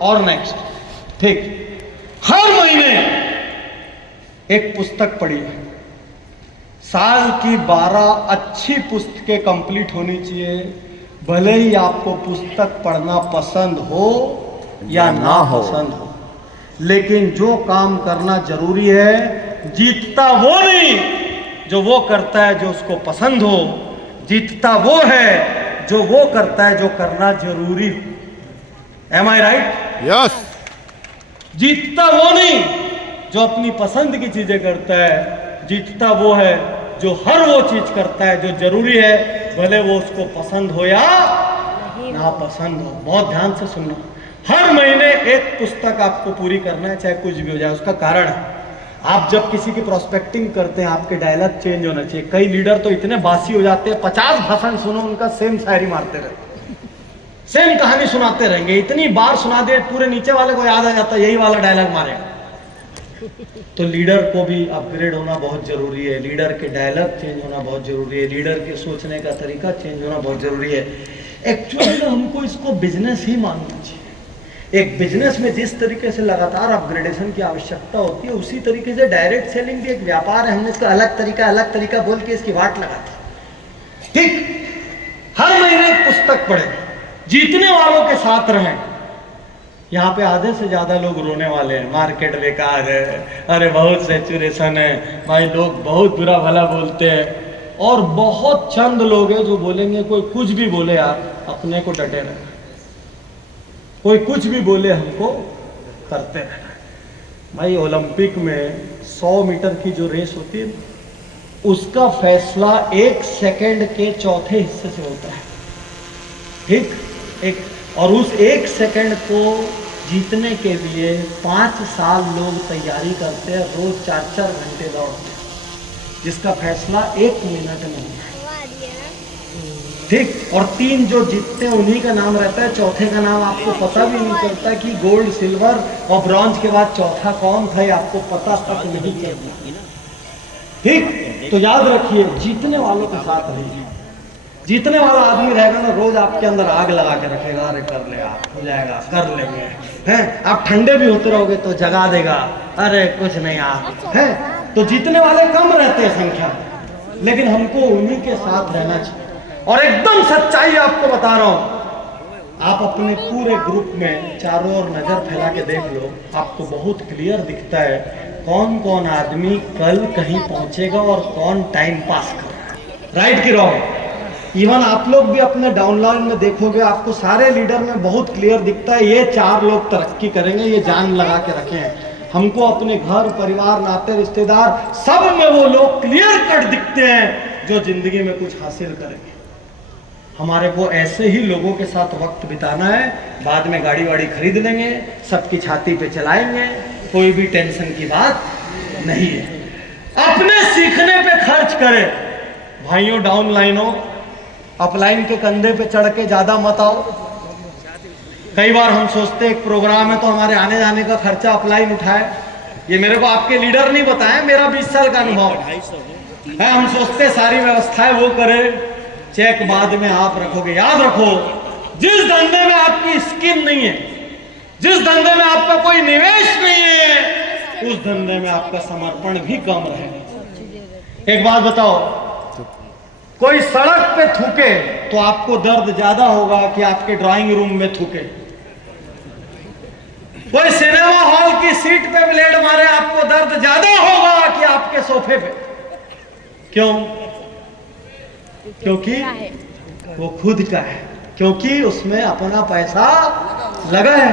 और नेक्स्ट, ठीक। हर महीने एक पुस्तक पढ़िए। साल की 12 अच्छी पुस्तकें कंप्लीट होनी चाहिए, भले ही आपको पुस्तक पढ़ना पसंद हो या ना पसंद हो। लेकिन जो काम करना जरूरी है, जीतता वो नहीं जो वो करता है जो उसको पसंद हो, जीतता वो है जो वो करता है जो करना जरूरी हो। एम आई राइट? यस। जीतता वो नहीं जो अपनी पसंद की चीजें करता है, जीतता वो है जो हर वो चीज करता है जो जरूरी है, भले वो उसको पसंद हो या ना पसंद हो। बहुत ध्यान से सुनना। हर महीने एक पुस्तक आपको पूरी करना है, चाहे कुछ भी हो जाए। उसका कारण है, आप जब किसी की प्रोस्पेक्टिंग करते हैं आपके डायलॉग चेंज होना चाहिए। कई लीडर तो इतने बासी हो जाते हैं, 50 भाषण सुनो उनका सेम शायरी मारते रहते, सेम कहानी सुनाते रहेंगे। इतनी बार सुना दे पूरे नीचे वाले को याद आ जाता है यही वाला डायलॉग मारेगा। तो लीडर को भी अपग्रेड होना बहुत जरूरी है, लीडर के डायलॉग चेंज होना बहुत जरूरी है, लीडर के सोचने का तरीका चेंज होना बहुत जरूरी है। एक्चुअली हमको इसको बिजनेस ही मानना चाहिए। एक बिजनेस में जिस तरीके से लगातार अपग्रेडेशन की आवश्यकता होती है, उसी तरीके से डायरेक्ट सेलिंग भी एक व्यापार है। हमने इसका अलग तरीका बोल के इसकी वाट लगाते। ठीक, हर महीने एक पुस्तक पढ़े, जीतने वालों के साथ रहें। यहाँ पे आधे से ज्यादा लोग रोने वाले हैं, मार्केट बेकार है, अरे बहुत सैचुरेशन है, भाई लोग बहुत बुरा भला बोलते हैं। और बहुत चंद लोग हैं जो बोलेंगे, कोई कुछ भी बोले यार अपने को डटे रहना, कोई कुछ भी बोले हमको करते रहना। भाई ओलंपिक में 100 मीटर की जो रेस होती है उसका फैसला 1 सेकंड के चौथे हिस्से से होता है। ठीक, एक, और उस 1 सेकंड को जीतने के लिए 5 साल लोग तैयारी करते हैं, रोज 4-4 घंटे दौड़ते हैं, जिसका फैसला 1 मिनट में होता है। ठीक, और 3 जो जीतते हैं उन्हीं का नाम रहता है, चौथे का नाम आपको पता भी नहीं चलता कि गोल्ड, सिल्वर और ब्रॉन्ज के बाद चौथा कौन था, ये आपको पता तक नहीं चलता। ठीक, तो याद रखिए, जीतने वालों के साथ रहिए। जीतने वाला आदमी रहेगा ना, रोज आपके अंदर आग लगा के रखेगा, अरे कर ले आप, हो जाएगा, कर लेंगे, हैं। आप ठंडे भी होते रहोगे तो जगा देगा, अरे कुछ नहीं आप, हैं। तो जीतने वाले कम रहते हैं संख्या, लेकिन हमको उन्हीं के साथ रहना चाहिए। और एकदम सच्चाई आपको बता रहा हूं, आप अपने पूरे ग्रुप में चारों ओर नजर फैला के देख लो, आपको बहुत क्लियर दिखता है कौन कौन आदमी कल कहीं पहुंचेगा और कौन टाइम पास कर रहा है। राइट की रॉन्ग? इवन आप लोग भी अपने डाउनलाइन में देखोगे, आपको सारे लीडर में बहुत क्लियर दिखता है ये 4 लोग तरक्की करेंगे, ये जान लगा के रखे हैं। हमको अपने घर, परिवार, नाते, रिश्तेदार, सब में वो लोग क्लियर कट दिखते हैं जो जिंदगी में कुछ हासिल करेंगे। हमारे को ऐसे ही लोगों के साथ वक्त बिताना है। बाद में गाड़ी वाड़ी खरीद लेंगे, सबकी छाती पे चलाएंगे, कोई भी टेंशन की बात नहीं है। अपने सीखने पे खर्च करें भाइयों, डाउन लाइनों, अपलाइन के कंधे पे चढ़ के ज्यादा मत आओ। कई बार हम सोचते एक प्रोग्राम है तो हमारे आने जाने का खर्चा अपलाइन उठाए। ये मेरे को आपके लीडर नहीं बताया, मेरा 20 साल का अनुभव है। हम सोचते सारी व्यवस्थाएं वो करे, चेक बाद में आप रखोगे। याद रखो, जिस धंधे में आपकी स्किन नहीं है, जिस धंधे में आपका कोई निवेश नहीं है, उस धंधे में आपका समर्पण भी कम रहेगा। एक बात बताओ, कोई सड़क पे थूके तो आपको दर्द ज्यादा होगा कि आपके ड्राइंग रूम में थूके। कोई सिनेमा हॉल की सीट पे ब्लेड मारे, आपको दर्द ज्यादा होगा कि आपके सोफे पे। क्यों? क्योंकि वो खुद का है, क्योंकि उसमें अपना पैसा लगा है।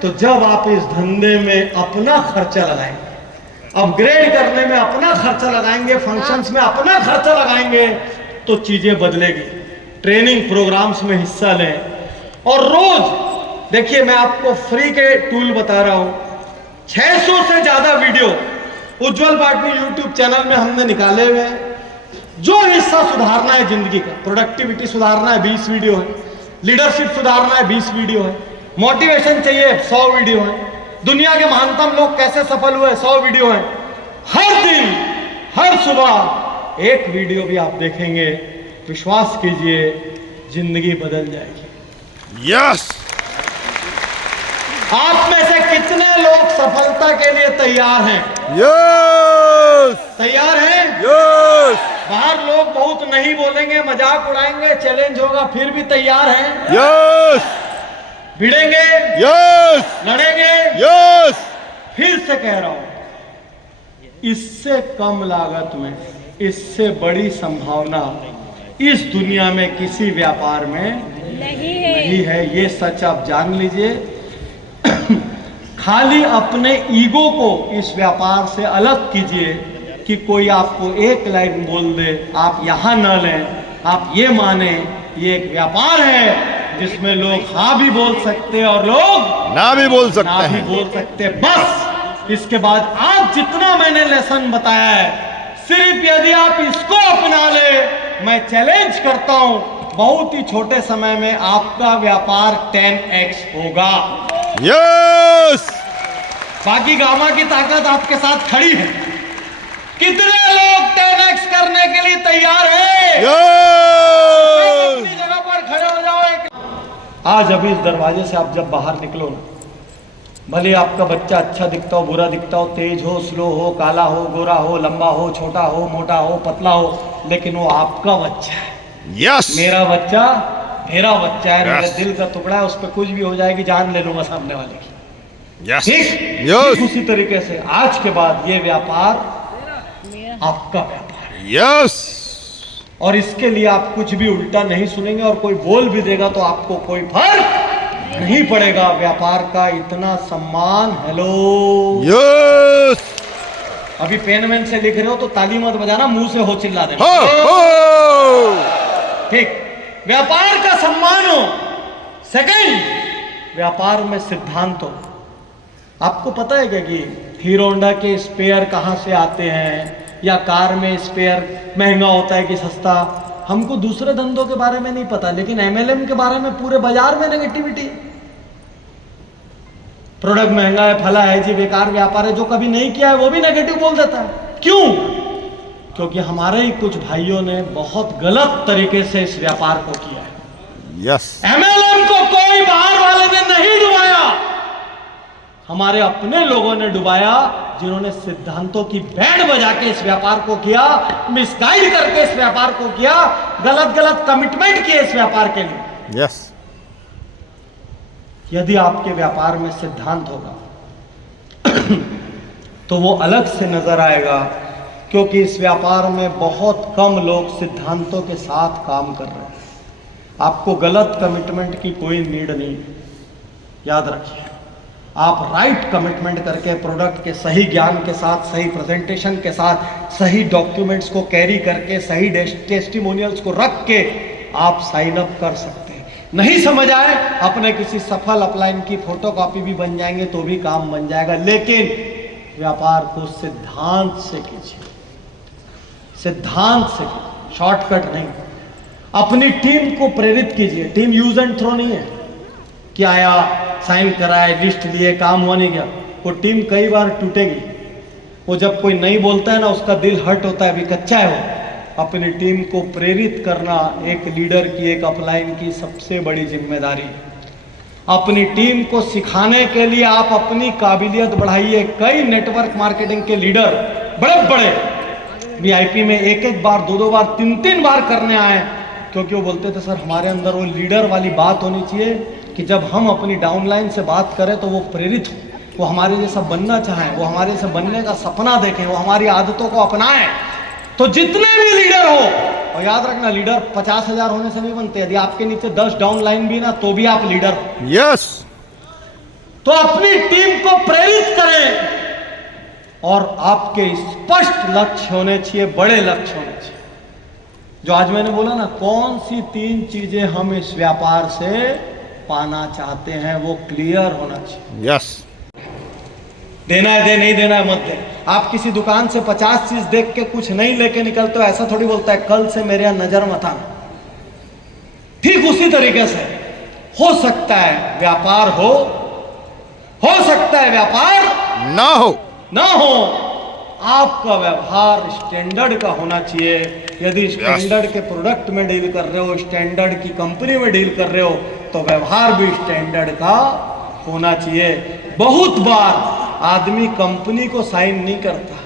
तो जब आप इस धंधे में अपना खर्चा लगाएंगे, अपग्रेड करने में अपना खर्चा लगाएंगे, फंक्शंस में अपना खर्चा लगाएंगे, तो चीजें बदलेगी। ट्रेनिंग प्रोग्राम्स में हिस्सा लें और रोज देखिए, मैं आपको फ्री के टूल बता रहा हूं। 600 से ज्यादा वीडियो उज्जवल पाटनी यूट्यूब चैनल में हमने निकाले हुए हैं। जो हिस्सा सुधारना है जिंदगी का, प्रोडक्टिविटी सुधारना है 20 वीडियो है, लीडरशिप सुधारना है 20 वीडियो है, मोटिवेशन चाहिए 100 वीडियो है, दुनिया के महानतम लोग कैसे सफल हुए 100 वीडियो है। हर दिन हर सुबह एक वीडियो भी आप देखेंगे, विश्वास कीजिए जिंदगी बदल जाएगी। यस। आप में से कितने लोग सफलता के लिए तैयार हैं? यस तैयार हैं? यस बाहर लोग बहुत नहीं बोलेंगे, मजाक उड़ाएंगे, चैलेंज होगा, फिर भी तैयार हैं? यस भिड़ेंगे, यस लड़ेंगे? यस फिर से कह रहा हूं, इससे कम लागत में इससे बड़ी संभावना इस दुनिया में किसी व्यापार में नहीं है। ये सच आप जान लीजिए। खाली अपने ईगो को इस व्यापार से अलग कीजिए कि कोई आपको एक लाइन बोल दे, आप यहां न लें, आप ये माने ये एक व्यापार है जिसमें लोग हाँ भी बोल सकते हैं और लोग ना भी बोल सकते ना भी हैं। बोल सकते हैं। बस इसके बाद आज जितना मैंने लेसन बताया है, सिर्फ यदि आप इसको अपना ले, मैं चैलेंज करता हूं बहुत ही छोटे समय में आपका व्यापार 10x होगा। यस बाकी गामा की ताकत आपके साथ खड़ी है। कितने लोग 10x करने के लिए तैयार हैं? यस अपनी जगह पर खड़े हो जाओ। आज अभी इस दरवाजे से आप जब बाहर निकलो ना, भले आपका बच्चा अच्छा दिखता हो, बुरा दिखता हो, तेज हो, स्लो हो, काला हो, गोरा हो, लंबा हो, छोटा हो, मोटा हो, पतला हो, लेकिन वो आपका बच्चा है। यस मेरा बच्चा मेरा बच्चा है, मेरे Yes. दिल का टुकड़ा है, उस पर कुछ भी हो जाएगी, जान ले लूंगा सामने वाले की। यस ठीक यस ठीक उसी तरीके से आज के बाद ये व्यापार आपका व्यापार है, यस और इसके लिए आप कुछ भी उल्टा नहीं सुनेंगे, और कोई बोल भी देगा तो आपको कोई फर्क नहीं पड़ेगा। व्यापार का इतना सम्मान। हेलो, यस अभी पेन वेन से लिख रहे हो तो ताली मत बजाना, मुंह से हो चिल्ला देना। ठीक, व्यापार का सम्मान हो। सेकंड, व्यापार में सिद्धांत हो। आपको पता है क्या कि हीरो होंडा के स्पेयर कहां से आते हैं, या कार में स्पेयर महंगा होता है कि सस्ता? हमको दूसरे धंधों के बारे में नहीं पता, लेकिन एमएलएम के बारे में पूरे बाजार में नेगेटिविटी। प्रोडक्ट महंगा है, फला है जी, बेकार व्यापार है। जो कभी नहीं किया है वो भी नेगेटिव बोल देता है। क्यों? क्योंकि हमारे ही कुछ भाइयों ने बहुत गलत तरीके से इस व्यापार को किया है। यस एमएलएम को कोई बाहर वाले ने नहीं डुबाया, हमारे अपने लोगों ने डुबाया, जिन्होंने सिद्धांतों की बैंड बजा के इस व्यापार को किया, मिसगाइड करके इस व्यापार को किया, गलत गलत कमिटमेंट किए इस व्यापार के लिए। यस यदि आपके व्यापार में सिद्धांत होगा तो वो अलग से नजर आएगा, क्योंकि इस व्यापार में बहुत कम लोग सिद्धांतों के साथ काम कर रहे हैं। आपको गलत कमिटमेंट की कोई नीड नहीं, याद रखिए। आप राइट कमिटमेंट करके प्रोडक्ट के सही ज्ञान के साथ, सही प्रेजेंटेशन के साथ, सही डॉक्यूमेंट्स को कैरी करके, सही टेस्टिमोनियल्स को रख के आप साइन अप कर सकते हैं। नहीं समझ आए, अपने किसी सफल अपलाइन की फोटोकॉपी भी बन जाएंगे तो भी काम बन जाएगा, लेकिन व्यापार को सिद्धांत से कीजिए, सिद्धांत से, शॉर्टकट नहीं। अपनी टीम को प्रेरित कीजिए। टीम यूज एंड थ्रो नहीं है कि आया, साइन कराए, लिस्ट लिए, काम हुआ नहीं गया। वो टीम कई बार टूटेगी। वो जब कोई नहीं बोलता है ना, उसका दिल हर्ट होता है, अभी कच्चा है वो। अपनी टीम को प्रेरित करना एक लीडर की, एक अपलाइन की सबसे बड़ी जिम्मेदारी है। अपनी टीम को सिखाने के लिए आप अपनी काबिलियत बढ़ाइए। कई नेटवर्क मार्केटिंग के लीडर बड़े बड़े वीआईपी में एक एक बार, दो दो बार, तीन तीन बार करने आए, क्योंकि वो बोलते थे सर हमारे अंदर वो लीडर वाली बात होनी चाहिए कि जब हम अपनी डाउनलाइन से बात करें तो वो प्रेरित हो, वो हमारे जैसा बनना चाहें, वो हमारे से बनने का सपना देखें, वो हमारी आदतों को अपनाएं। तो जितने भी लीडर हो, और याद रखना लीडर 50,000 होने से नहीं बनते, यदि आपके नीचे 10 डाउनलाइन भी ना तो भी आप लीडर हो। यस तो अपनी टीम को प्रेरित करें, और आपके स्पष्ट लक्ष्य होने चाहिए, बड़े लक्ष्य होने चाहिए। जो आज मैंने बोला ना, कौन सी 3 चीजें हम इस व्यापार से पाना चाहते हैं, वो क्लियर होना चाहिए। यस देना है दे, नहीं देना है मत दे। आप किसी दुकान से 50 चीज देख के कुछ नहीं लेके निकलते हो, ऐसा थोड़ी बोलता है कल से मेरे यहां नजर मत आना। ठीक उसी तरीके से हो सकता है व्यापार हो सकता है व्यापार ना हो। आपका व्यवहार स्टैंडर्ड का होना चाहिए। यदि स्टैंडर्ड के प्रोडक्ट में डील कर रहे हो, स्टैंडर्ड की कंपनी में डील कर रहे हो, तो व्यवहार भी स्टैंडर्ड का होना चाहिए। बहुत बार आदमी कंपनी को साइन नहीं करता,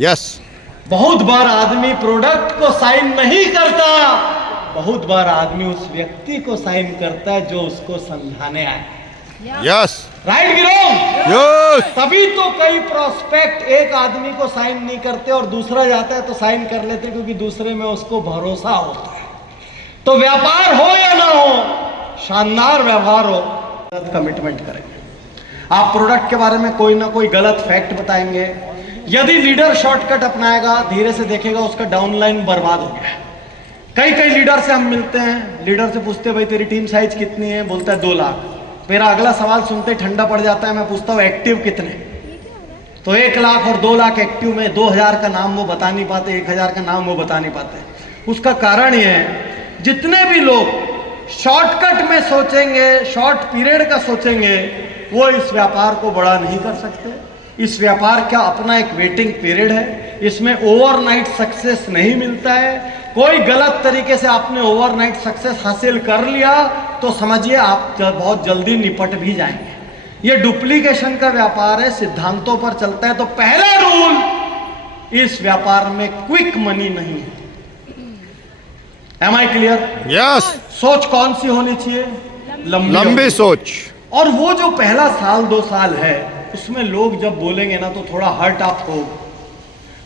यस, बहुत बार आदमी प्रोडक्ट को साइन नहीं करता, बहुत बार आदमी उस व्यक्ति को साइन करता है जो उसको समझाने आए। यस, राइट गिरो। यस, तभी तो कई प्रोस्पेक्ट एक आदमी को साइन नहीं करते और दूसरा जाता है तो साइन कर लेते, क्योंकि दूसरे में उसको भरोसा होता है। तो व्यापार हो या ना हो, शानदार व्यवहार हो, कमिटमेंट करेंगे। आप प्रोडक्ट के बारे में कोई ना कोई गलत फैक्ट बताएंगे, यदि लीडर शॉर्टकट अपनाएगा, धीरे से देखेगा उसका डाउनलाइन बर्बाद हो गया। कई कई लीडर से हम मिलते हैं, लीडर से पूछते हैं भाई तेरी टीम साइज कितनी है, बोलता है 2 लाख। मेरा अगला सवाल सुनते ही ठंडा पड़ जाता है, मैं पूछता हूँ एक्टिव कितने, तो 1 लाख और 2 लाख एक्टिव में 2000 का नाम वो बता नहीं पाते, 1000 का नाम वो बता नहीं पाते। उसका कारण ये है, जितने भी लोग शॉर्टकट में सोचेंगे, शॉर्ट पीरियड का सोचेंगे, वो इस व्यापार को बड़ा नहीं कर सकते। इस व्यापार का अपना एक वेटिंग पीरियड है, इसमें ओवरनाइट सक्सेस नहीं मिलता है। कोई गलत तरीके से आपने ओवरनाइट सक्सेस हासिल कर लिया तो समझिए आप बहुत जल्दी निपट भी जाएंगे। ये डुप्लीकेशन का व्यापार है, सिद्धांतों पर चलता है। तो पहला रूल, इस व्यापार में क्विक मनी नहीं है। Am I clear? यस। सोच कौन सी होनी चाहिए? लंबी सोच। और वो जो पहला साल 2 साल है, उसमें लोग जब बोलेंगे ना तो थोड़ा हर्ट आप हो।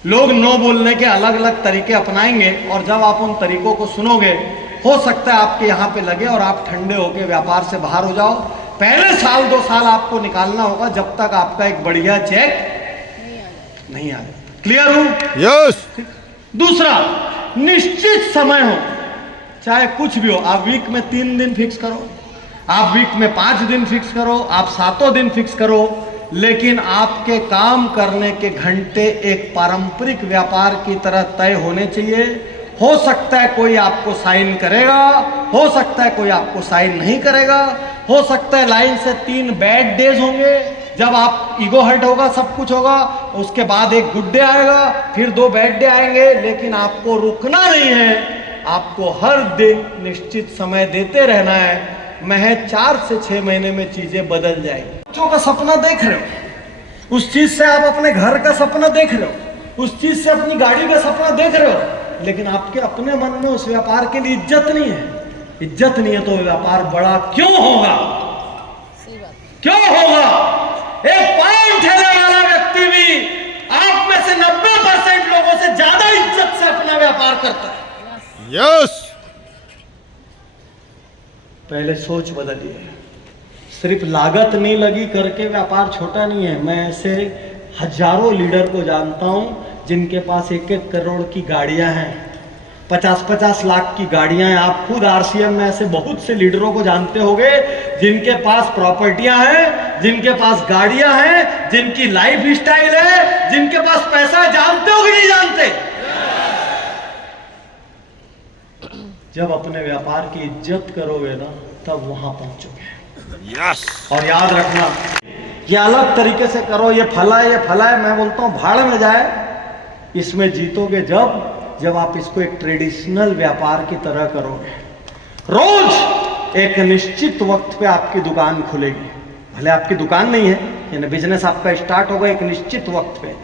लोग नो बोलने के अलग अलग तरीके अपनाएंगे और जब आप उन तरीकों को सुनोगे, हो सकता है आपके यहाँ पे लगे और आप ठंडे होके व्यापार से बाहर हो जाओ। पहले साल 2 साल आपको निकालना होगा जब तक आपका एक बढ़िया चेक नहीं आ जाता। क्लियर हूं? यस। दूसरा, निश्चित समय हो, चाहे कुछ भी हो। आप वीक में 3 दिन फिक्स करो, आप वीक में 5 दिन फिक्स करो, आप 7 दिन फिक्स करो, लेकिन आपके काम करने के घंटे एक पारंपरिक व्यापार की तरह तय होने चाहिए। हो सकता है कोई आपको साइन करेगा, हो सकता है कोई आपको साइन नहीं करेगा, हो सकता है लाइन से 3 बैड डेज होंगे, जब आप ईगो हर्ट होगा, सब कुछ होगा, उसके बाद एक गुड डे आएगा, फिर 2 बैड डे आएंगे, लेकिन आपको रुकना नहीं है। आपको हर दिन निश्चित समय देते रहना है। महज 4 से 6 महीने में चीजें बदल जाएंगी। बच्चों का सपना देख रहे हो, उस चीज से आप अपने घर का सपना देख रहे हो, उस चीज से अपनी गाड़ी का सपना देख रहे हो, लेकिन आपके अपने मन में उस व्यापार के लिए इज्जत नहीं है। इज्जत नहीं है तो व्यापार बड़ा क्यों होगा? क्यों होगा? एक पान ठेले वाला व्यक्ति भी आप में से 90% लोगों से ज्यादा इज्जत से अपना व्यापार करता है। यस। पहले सोच बदलिए। सिर्फ लागत नहीं लगी करके व्यापार छोटा नहीं है। मैं ऐसे हजारों लीडर को जानता हूं जिनके पास 1-1 करोड़ की गाड़ियां हैं, 50-50 लाख की गाड़ियां हैं। आप खुद आरसीएम में ऐसे बहुत से लीडरों को जानते होंगे जिनके पास प्रॉपर्टियां हैं, जिनके पास गाड़ियां हैं, जिनकी लाइफ स्टाइल है, जिनके पास पैसा है। जानते हो कि नहीं जानते? जब अपने व्यापार की इज्जत करोगे ना, तब वहां पहुंचोगे। यस। और याद रखना, ये अलग तरीके से करो, ये फला है, ये फला है, मैं बोलता हूं भाड़ में जाए। इसमें जीतोगे जब आप इसको एक ट्रेडिशनल व्यापार की तरह करोगे। रोज एक निश्चित वक्त पे आपकी दुकान खुलेगी, भले आपकी दुकान नहीं है, यानी बिजनेस आपका स्टार्ट होगा एक निश्चित वक्त पे।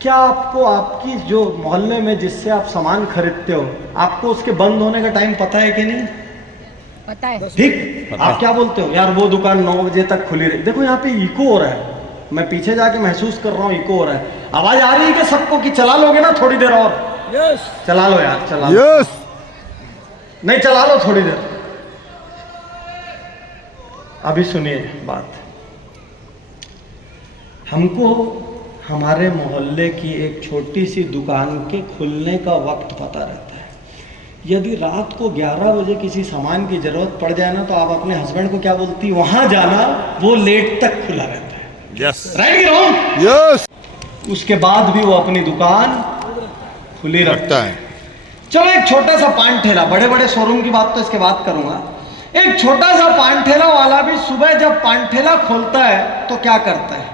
क्या आपको आपकी जो मोहल्ले में जिससे आप सामान खरीदते हो, आपको उसके बंद होने का टाइम पता है कि नहीं? पता है। ठीक, आप क्या बोलते हो, यार वो दुकान 9 बजे तक खुली रही। देखो यहाँ पे इको हो रहा है, मैं पीछे जाके महसूस कर रहा हूँ इको हो रहा है। आवाज आ रही है कि सबको कि चला लोगे ना थोड़ी देर और? यस। चला लो यार, चला लो। यस। नहीं, चला लो थोड़ी देर। अभी सुनिए बात। हमको हमारे मोहल्ले की एक छोटी सी दुकान के खुलने का वक्त पता रहता है। यदि रात को 11 बजे किसी सामान की जरूरत पड़ जाए ना, तो आप अपने हस्बैंड को क्या बोलती, वहां जाना, वो लेट तक खुला रहता है। यस। राइट की रॉन्ग? यस। उसके बाद भी वो अपनी दुकान खुली रखता है। चलो एक छोटा सा पान ठेला, बड़े बड़े शोरूम की बात तो इसके बाद करूंगा। एक छोटा सा पान ठेला वाला भी सुबह जब पान ठेला खोलता है तो क्या करता है?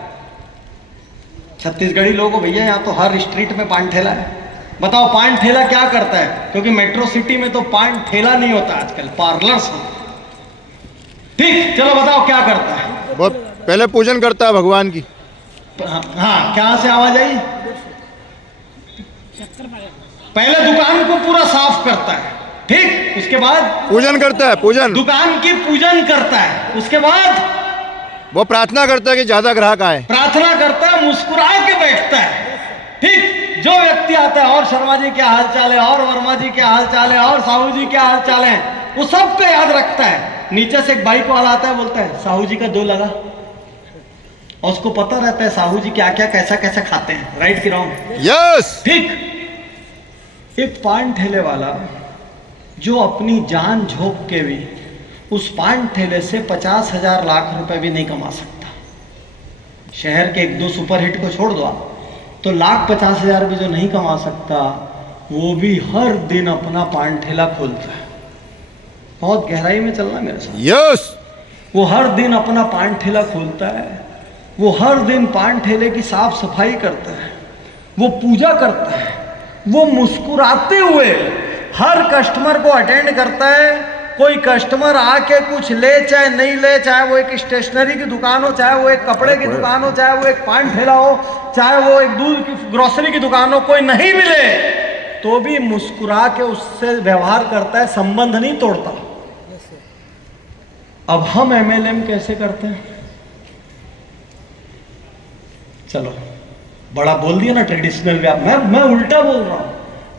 छत्तीसगढ़ी लोगों, भैया यहाँ तो हर स्ट्रीट में पान ठेला है। बताओ पान ठेला क्या करता है? क्योंकि मेट्रो सिटी में तो पान ठेला नहीं होता आजकल, पार्लर्स होते। ठीक, चलो बताओ क्या करता है? वो पहले पूजन करता है भगवान की। हाँ, कहाँ से आवाज आई? पहले दुकान को पूरा साफ करता है, ठीक, उसके बाद पूजन करता है, पूजन, दुकान की पूजन करता है, उसके बाद वो प्रार्थना करता है कि ज्यादा ग्राहक आए, प्रार्थना करता है, मुस्कुरा के बैठता है, ठीक। जो व्यक्ति आता है, और शर्मा जी क्या हाल चाल है, और वर्मा जी क्या हाल चाल है, और साहू जी क्या हाल चाल है, वो सबको याद रखता है। नीचे से एक बाइक वाला आता है, बोलता है साहू जी का 2 लगा, और उसको पता रहता है साहू जी क्या क्या कैसा कैसा खाते हैं, राइट कि रॉन्ग? यस। ठीक। एक पान ठेले वाला जो अपनी जान झोंक के भी उस पान ठेले से 50,000 लाख रुपए भी नहीं कमा सकता। शहर के 1-2 सुपरहिट को छोड़ दो आप, तो 1,50,000 भी जो नहीं कमा सकता, वो भी हर दिन अपना पान ठेला खोलता है। बहुत गहराई में चलना मेरे साथ। यस। वो हर दिन अपना पान ठेला खोलता है, वो हर दिन पान ठेले की साफ सफाई करता है, वो पूजा करता है, वो मुस्कुराते हुए हर कस्टमर को अटेंड करता है। कोई कस्टमर आके कुछ ले चाहे नहीं ले, चाहे वो एक स्टेशनरी की दुकान हो, चाहे वो एक कपड़े की दुकान हो, चाहे वो एक पान ठेला हो, चाहे वो एक दूध की ग्रोसरी की दुकान हो, कोई नहीं मिले तो भी मुस्कुरा के उससे व्यवहार करता है, संबंध नहीं तोड़ता। अब हम MLM कैसे करते हैं? चलो, बड़ा बोल दिया ना ट्रेडिशनल व्यापार, मैं उल्टा बोल रहा हूं।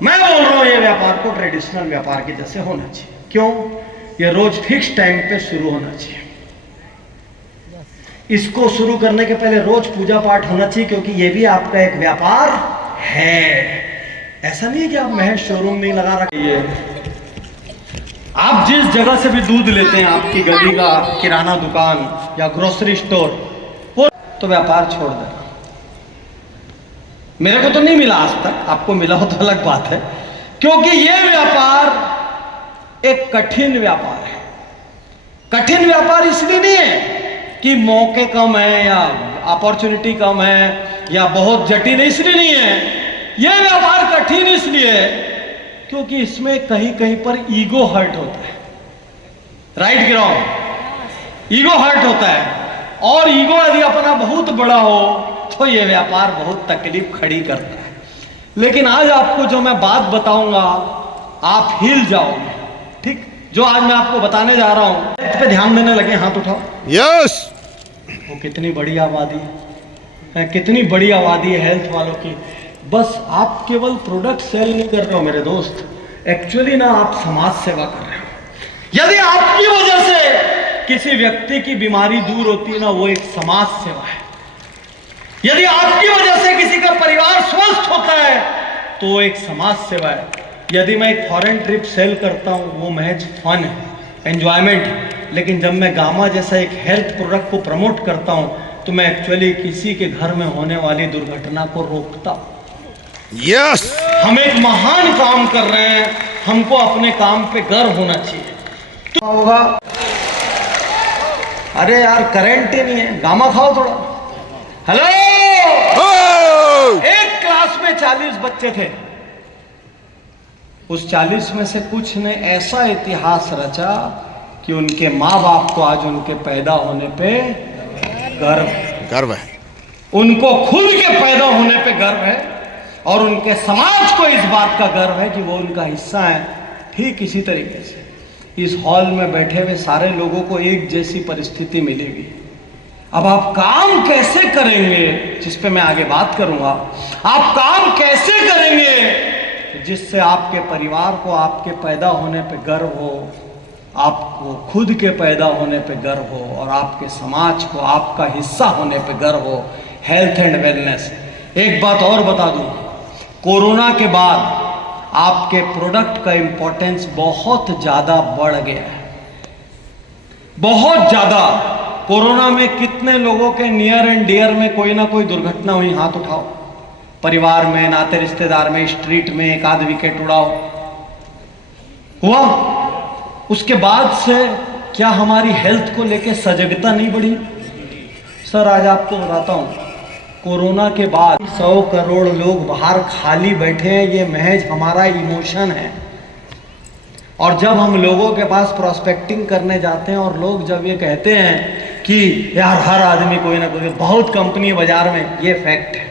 मैं बोल रहा हूं ये व्यापार को ट्रेडिशनल व्यापार के जैसे होना चाहिए। क्यों? ये रोज फिक्स टाइम पे शुरू होना चाहिए। इसको शुरू करने के पहले रोज पूजा पाठ होना चाहिए, क्योंकि ये भी आपका एक व्यापार है। ऐसा नहीं है कि आप महज शोरूम नहीं लगा रखिए। आप जिस जगह से भी दूध लेते हैं, आपकी गली का किराना दुकान या ग्रोसरी स्टोर, वो तो व्यापार छोड़ देना। मेरे को तो नहीं मिला आज तक, आपको मिला हो तो अलग बात है, क्योंकि ये व्यापार एक कठिन व्यापार है। कठिन व्यापार इसलिए नहीं है कि मौके कम है या अपॉर्चुनिटी कम है या बहुत जटिल, इसलिए नहीं है। यह व्यापार कठिन इसलिए है क्योंकि इसमें कहीं कहीं पर ईगो हर्ट होता है, राइट कि रॉन्ग? ईगो हर्ट होता है, और ईगो यदि अपना बहुत बड़ा हो तो यह व्यापार बहुत तकलीफ खड़ी करता है। लेकिन आज आपको जो मैं बात बताऊंगा, आप हिल जाओगे, ठीक? जो आज मैं आपको बताने जा रहा हूं, इस पे ध्यान देने लगे, हाथ उठाओ। यस। वो कितनी बड़ी आबादी है, कितनी बड़ी आबादी है हेल्थ वालों की। बस आप केवल प्रोडक्ट सेल नहीं कर रहे हो मेरे दोस्त, एक्चुअली ना आप समाज सेवा कर रहे हो। यदि आपकी वजह से किसी व्यक्ति की बीमारी दूर होती है ना, वो एक समाज सेवा है। यदि आपकी वजह से किसी का परिवार स्वस्थ होता है तो वो एक समाज सेवा है। यदि मैं एक फॉरेन ट्रिप सेल करता हूँ, वो महज फन है, एंजॉयमेंट है। लेकिन जब मैं गामा जैसा एक हेल्थ प्रोडक्ट को प्रमोट करता हूँ तो मैं एक्चुअली किसी के घर में होने वाली दुर्घटना को रोकता हूँ। यस। हम एक महान काम कर रहे हैं, हमको अपने काम पे गर्व होना चाहिए। तो होगा, अरे यार करंट ही नहीं है, गामा खाओ थोड़ा। हेलो, एक क्लास में 40 बच्चे थे। उस 40 में से कुछ ने ऐसा इतिहास रचा कि उनके माँ बाप को आज उनके पैदा होने पे गर्व है। उनको खुद के पैदा होने पे गर्व है, और उनके समाज को इस बात का गर्व है कि वो उनका हिस्सा है। ठीक इसी तरीके से इस हॉल में बैठे हुए सारे लोगों को एक जैसी परिस्थिति मिलेगी। अब आप काम कैसे करेंगे, जिस पे मैं आगे बात करूंगा, आप काम कैसे करेंगे जिससे आपके परिवार को आपके पैदा होने पे गर्व हो, आपको खुद के पैदा होने पे गर्व हो, और आपके समाज को आपका हिस्सा होने पे गर्व हो। Health and wellness. एक बात और बता दूं, कोरोना के बाद आपके प्रोडक्ट का इंपॉर्टेंस बहुत ज़्यादा बढ़ गया है, बहुत ज़्यादा। कोरोना में कितने लोगों के नियर एंड डियर में कोई ना कोई दुर्घटना हुई, हाथ उठाओ। परिवार में, नाते रिश्तेदार में, स्ट्रीट में एक आध विकेट उड़ाओ, हुआ? उसके बाद से क्या हमारी हेल्थ को लेके सजगता नहीं बढ़ी? सर आज आपको बताता हूँ, कोरोना के बाद 100 करोड़ लोग बाहर खाली बैठे हैं, ये महज हमारा इमोशन है। और जब हम लोगों के पास प्रोस्पेक्टिंग करने जाते हैं और लोग जब ये कहते हैं कि यार हर आदमी कोई ना कोई, बहुत कंपनी है बाजार में, ये फैक्ट है।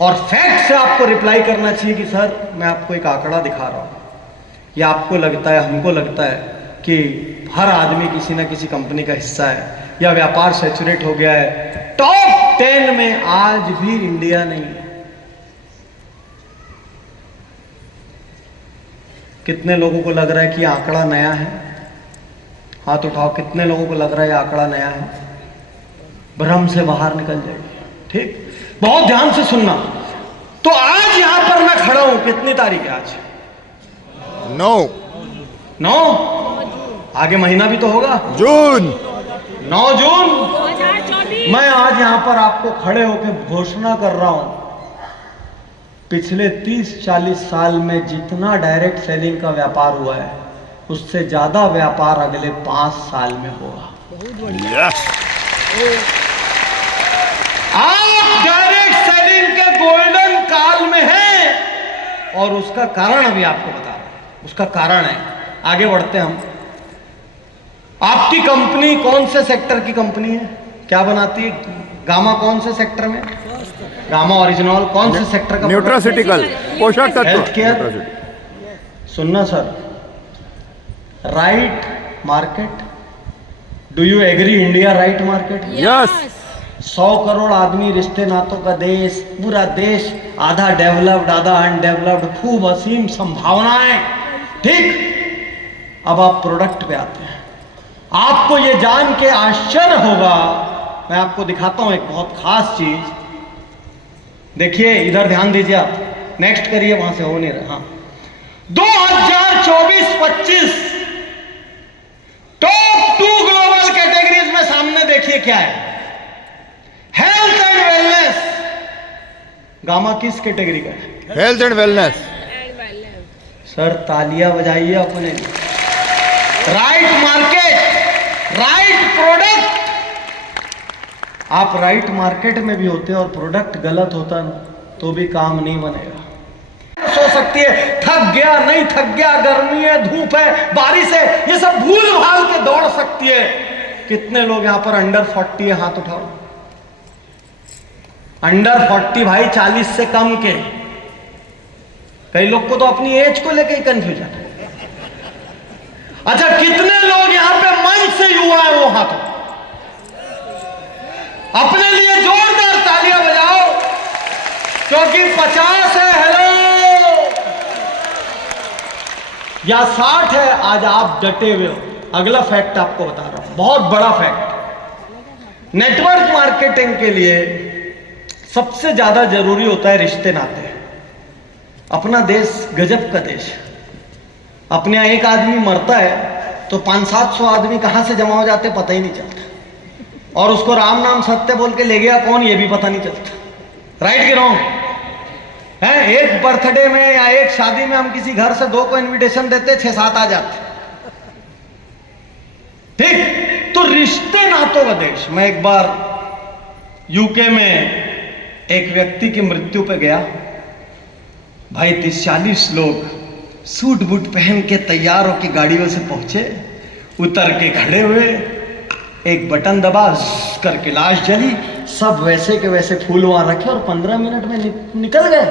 और फैक्ट से आपको रिप्लाई करना चाहिए कि सर मैं आपको एक आंकड़ा दिखा रहा हूँ, या आपको लगता है, हमको लगता है कि हर आदमी किसी ना किसी कंपनी का हिस्सा है, या व्यापार सैचुरेट हो गया है। टॉप 10 में आज भी इंडिया नहीं है। कितने लोगों को लग रहा है कि आंकड़ा नया है? हाथ उठाओ, कितने लोगों को लग रहा है आंकड़ा नया है? भ्रम से बाहर निकल जाएगी। ठीक, बहुत ध्यान से सुनना। तो आज यहां पर मैं खड़ा हूं, कितनी तारीख है आज? 9 आगे महीना भी तो होगा, जून 9 जून। मैं आज यहां पर आपको खड़े होकर घोषणा कर रहा हूं, पिछले 30-40 साल में जितना डायरेक्ट सेलिंग का व्यापार हुआ है, उससे ज्यादा व्यापार अगले 5 साल में होगा। यस। आप डायरेक्ट सेलिंग के गोल्डन काल में हैं, और उसका कारण अभी आपको बता रहा हूं। उसका कारण है, आगे बढ़ते हैं हम। आपकी कंपनी कौन से सेक्टर की कंपनी है? क्या बनाती है? गामा कौन से सेक्टर में? गामा ओरिजिनल कौन से सेक्टर का? न्यूट्रासिटिकल, पोषक तत्व। Health care. सुनना sir, right market, do you agree? India right market. Yes. 100 crore आदमी, रिश्ते नातों का देश, पूरा देश, आधा डेवलप्ड आधा अनडेवलप्ड, खूब असीम संभावनाएं। ठीक, अब आप प्रोडक्ट पे आते हैं। आपको ये जान के आश्चर्य होगा, मैं आपको दिखाता हूं एक बहुत खास चीज। देखिए इधर ध्यान दीजिए आप, नेक्स्ट करिए, वहां से हो नहीं रहा। हाँ, 2024-25 टॉप 2 ग्लोबल कैटेगरीज में सामने देखिए क्या है। हेल्थ एंड वेलनेस, गामा किस कैटेगरी का है? Health and wellness. सर तालियां बजाइए अपने लिए। Right market, right product. आप राइट मार्केट में भी होते हैं और प्रोडक्ट गलत होता ना, तो भी काम नहीं बनेगा। सो सकती है थक गया, नहीं थक गया, गर्मी है, धूप है, बारिश है, ये सब भूल भाल के दौड़ सकती है। कितने लोग यहां पर अंडर 40 है? हाथ उठाओ। अंडर 40 भाई 40 से कम के। कई लोग को तो अपनी एज को लेकर ही कंफ्यूजन है। अच्छा, कितने लोग यहां पे मन से युवा है? वो हाथ अपने लिए जोरदार तालियां बजाओ, क्योंकि 50 है, हेलो, या 60 है, आज आप डटे हुए हो। अगला फैक्ट आपको बता रहा हूं, बहुत बड़ा फैक्ट। नेटवर्क मार्केटिंग के लिए सबसे ज्यादा जरूरी होता है रिश्ते नाते। अपना देश गजब का देश। अपने यहाँ एक आदमी मरता है तो 500-700 आदमी कहां से जमा हो जाते पता ही नहीं चलता, और उसको राम नाम सत्य बोल के ले गया कौन, ये भी पता नहीं चलता। राइट कि रॉन्ग है? एक बर्थडे में या एक शादी में हम किसी घर से 2 को इनविटेशन देते, 6-7 आ जाते। ठीक, तो रिश्ते नातों का देश। मैं एक बार यूके में एक व्यक्ति की मृत्यु पे गया। भाई 30-40 लोग सूट बूट पहन के तैयार होकर गाड़ियों से पहुंचे, उतर के खड़े हुए, एक बटन दबा, करके लाश जली, सब वैसे के वैसे फूल वहां रखे और 15 मिनट में निकल गए।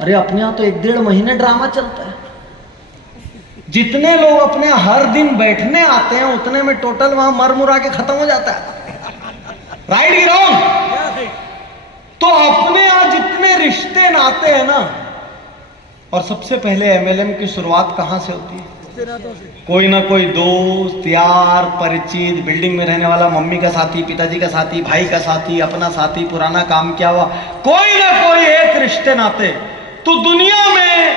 अरे अपने यहाँ तो 1-1.5 महीने ड्रामा चलता है। जितने लोग अपने हर दिन बैठने आते हैं, उतने में टोटल वहां मर मुरा के खत्म हो जाता है। राइट की रॉन्ग? तो अपने यहाँ जितने रिश्ते नाते हैं ना, और सबसे पहले एमएलएम की शुरुआत कहां से होती है? कोई ना कोई दोस्त, यार, परिचित, बिल्डिंग में रहने वाला, मम्मी का साथी, पिताजी का साथी, भाई का साथी, अपना साथी, पुराना काम किया हुआ, कोई ना कोई एक रिश्ते नाते। तो दुनिया में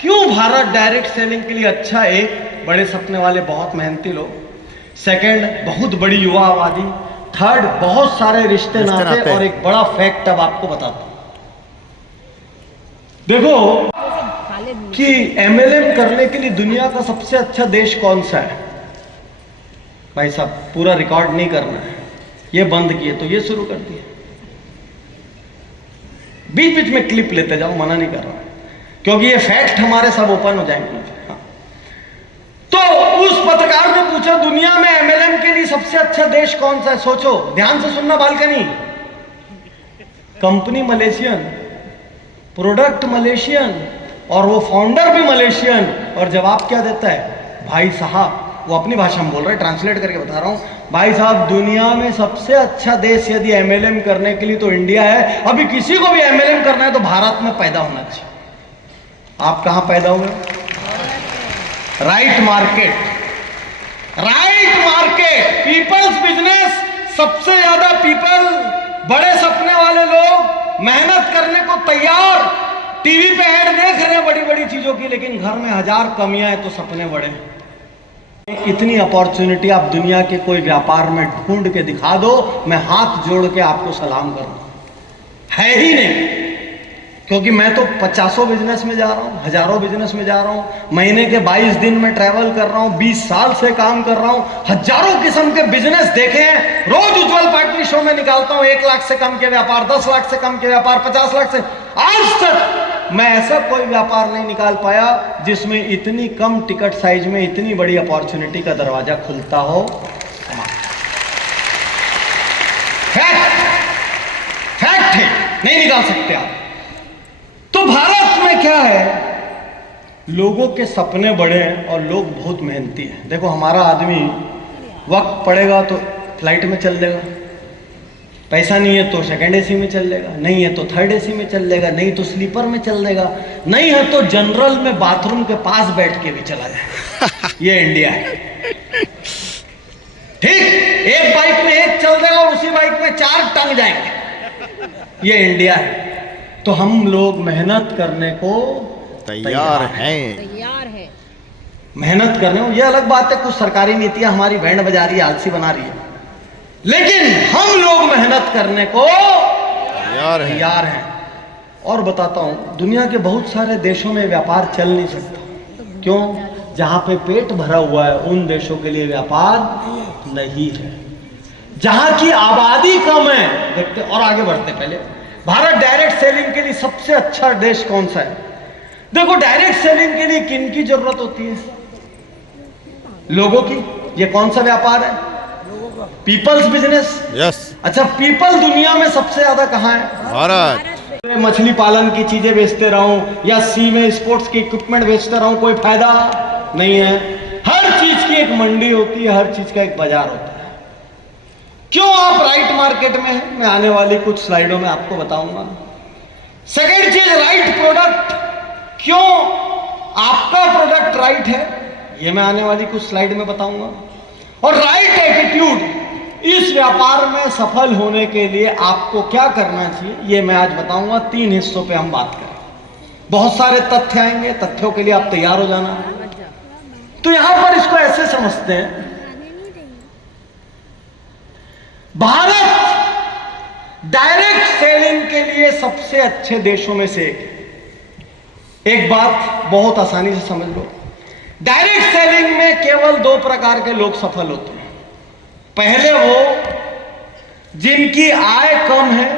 क्यों भारत डायरेक्ट सेलिंग के लिए अच्छा? एक, बड़े सपने वाले, बहुत मेहनती लोग। सेकंड, बहुत बड़ी युवा आबादी। थर्ड, बहुत सारे रिश्ते नाते। और एक बड़ा फैक्ट अब आपको बताता हूं। देखो कि एमएलएम करने के लिए दुनिया का सबसे अच्छा देश कौन सा है? भाई साहब पूरा रिकॉर्ड नहीं करना है, ये बंद किए तो ये शुरू कर दिए। बीच बीच में क्लिप लेते जाओ, मना नहीं कर रहा, क्योंकि ये फैक्ट हमारे सब ओपन हो जाएंगे। हाँ। तो अब उस पत्रकार ने पूछा, दुनिया में एमएलएम के लिए सबसे अच्छा देश कौन सा है? सोचो, ध्यान से सुनना balcony. Company Malaysian, product Malaysian, और वो फाउंडर भी मलेशियन। और जवाब क्या देता है? भाई साहब, वो अपनी भाषा में बोल रहे हैं, ट्रांसलेट करके बता रहा हूं, भाई साहब दुनिया में सबसे अच्छा देश यदि एमएलएम करने के लिए तो इंडिया है। अभी किसी को भी एमएलएम करना है तो भारत में पैदा होना चाहिए। आप कहां पैदा हुए? Right market, right market, people's business. सबसे ज्यादा पीपल, बड़े सपने वाले लोग, मेहनत करने को तैयार। टीवी पे ऐड देख रहे हैं बड़ी बड़ी चीजों की, लेकिन घर में हजार कमियां हैं तो सपने बड़े हैं। इतनी अपॉर्चुनिटी आप दुनिया के कोई व्यापार में ढूंढ के दिखा दो, मैं हाथ जोड़ के आपको सलाम करूं। है ही नहीं, क्योंकि मैं तो 50 बिजनेस में जा रहा हूं, हजारों बिजनेस में जा रहा हूं, महीने के 22 दिन में ट्रैवल कर रहा हूं, 20 साल से काम कर रहा हूं, हजारों किस्म के बिजनेस देखे हैं। रोज उज्जवल पार्टी शो में निकालता हूं 1 लाख से कम के व्यापार, 10 लाख से कम के व्यापार, 50 लाख से। आज तक मैं ऐसा कोई व्यापार नहीं निकाल पाया जिसमें इतनी कम टिकट साइज में इतनी बड़ी अपॉर्चुनिटी का दरवाजा खुलता हो। फैक्ट, फैक्ट है, नहीं निकाल सकते आप। तो भारत में क्या है, लोगों के सपने बड़े हैं और लोग बहुत मेहनती हैं। देखो, हमारा आदमी वक्त पड़ेगा तो फ्लाइट में चल देगा, पैसा नहीं है तो सेकंड एसी में चल लेगा, नहीं है तो थर्ड एसी में चल लेगा, नहीं तो स्लीपर में चल लेगा, नहीं है तो जनरल में बाथरूम के पास बैठ के भी चला जाए। ये इंडिया है। ठीक, एक बाइक में एक चल देगा और उसी बाइक में 4 टंग जाएंगे। ये इंडिया है। तो हम लोग मेहनत करने को तैयार हैं। मेहनत करने को, ये अलग बात है, कुछ सरकारी नीतियां हमारी बैंड बजा रही है, आलसी बना रही है, लेकिन हम लोग मेहनत करने को तैयार हैं। और बताता हूं, दुनिया के बहुत सारे देशों में व्यापार चल नहीं सकता। क्यों? जहां पे पेट भरा हुआ है उन देशों के लिए व्यापार नहीं है। जहां की आबादी कम है, देखते और आगे बढ़ते पहले, भारत डायरेक्ट सेलिंग के लिए सबसे अच्छा देश कौन सा है? देखो, डायरेक्ट सेलिंग के लिए किन की जरूरत होती है? लोगों की। ये कौन सा व्यापार है? People's business. यस। अच्छा, पीपल दुनिया में सबसे ज्यादा कहां है? भारत। मछली पालन की चीजें बेचते रहूं या सी में स्पोर्ट्स की इक्विपमेंट बेचते रहूं, कोई फायदा नहीं है। हर चीज की एक मंडी होती है, हर चीज का एक बाजार होता है। क्यों आप राइट मार्केट में हैं, मैं आने वाली कुछ स्लाइडों में आपको बताऊंगा। सेकेंड चीज, राइट प्रोडक्ट। क्यों आपका प्रोडक्ट राइट है, ये मैं आने वाली कुछ स्लाइड में बताऊंगा। और राइट एटीट्यूड, इस व्यापार में सफल होने के लिए आपको क्या करना चाहिए, ये मैं आज बताऊंगा। 3 हिस्सों पे हम बात करें। बहुत सारे तथ्य आएंगे, तथ्यों के लिए आप तैयार हो जाना। तो यहां पर इसको ऐसे समझते हैं, भारत डायरेक्ट सेलिंग के लिए सबसे अच्छे देशों में से एक बात बहुत आसानी से समझ लो। डायरेक्ट सेलिंग में केवल 2 प्रकार के लोग सफल होते हैं। पहले वो जिनकी आय कम है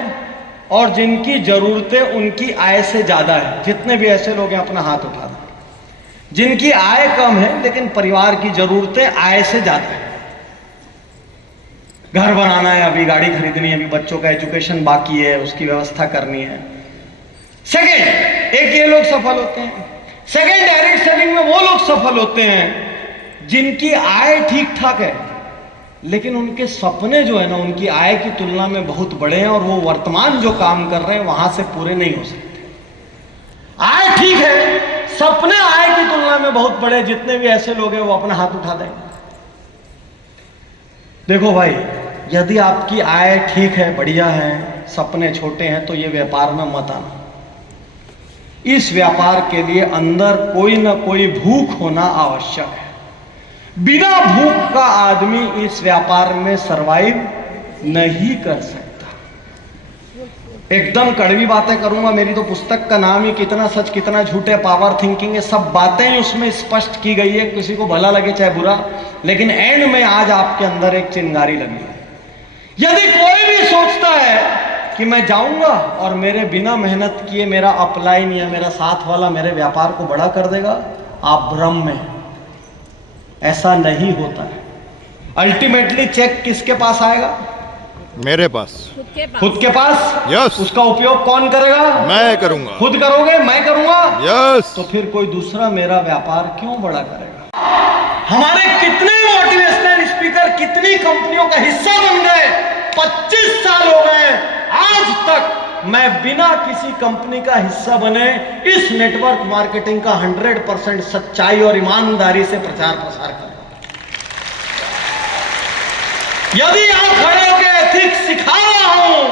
और जिनकी जरूरतें उनकी आय से ज्यादा है। जितने भी ऐसे लोग हैं अपना हाथ उठा दें, जिनकी आय कम है लेकिन परिवार की जरूरतें आय से ज्यादा है। घर बनाना है, अभी गाड़ी खरीदनी है, अभी बच्चों का एजुकेशन बाकी है, उसकी व्यवस्था करनी है। सेकेंड, एक ये लोग सफल होते हैं। सेकेंड, डायरेक्ट सेलिंग में वो लोग सफल होते हैं जिनकी आय ठीक ठाक है लेकिन उनके सपने जो है ना, उनकी आय की तुलना में बहुत बड़े हैं और वो वर्तमान जो काम कर रहे हैं वहां से पूरे नहीं हो सकते। आय ठीक है, सपने आय की तुलना में बहुत बड़े। जितने भी ऐसे लोग हैं वो अपना हाथ उठा देंगे। देखो भाई, यदि आपकी आय ठीक है, बढ़िया है, सपने छोटे हैं, तो ये व्यापार में मत आना। इस व्यापार के लिए अंदर कोई ना कोई भूख होना आवश्यक है। बिना भूख का आदमी इस व्यापार में सरवाइव नहीं कर सकता। एकदम कड़वी बातें करूंगा, मेरी तो पुस्तक का नाम ही कितना सच कितना झूठ है, पावर थिंकिंग है। सब बातें उसमें स्पष्ट की गई है, किसी को भला लगे चाहे बुरा, लेकिन एंड में आज आपके अंदर एक चिंगारी लगी है। यदि कोई भी सोचता है कि मैं जाऊंगा और मेरे बिना मेहनत किए मेरा अपलाइन या मेरा साथ वाला मेरे व्यापार को बड़ा कर देगा, आप भ्रम में। ऐसा नहीं होता है। अल्टीमेटली चेक किसके पास आएगा? मेरे पास। खुद के पास। यस। उसका उपयोग कौन करेगा? मैं करूंगा। खुद करोगे? मैं करूंगा। यस। तो फिर कोई दूसरा मेरा व्यापार क्यों बड़ा करेगा? हमारे कितने मोटिवेशनल स्पीकर कितनी कंपनियों का हिस्सा बन गए, 25 साल हो गए, आज तक मैं बिना किसी कंपनी का हिस्सा बने इस नेटवर्क मार्केटिंग का 100% सच्चाई और ईमानदारी से प्रचार प्रसार कर। यदि आप खड़े होकर एथिक्स सिखा रहा हूं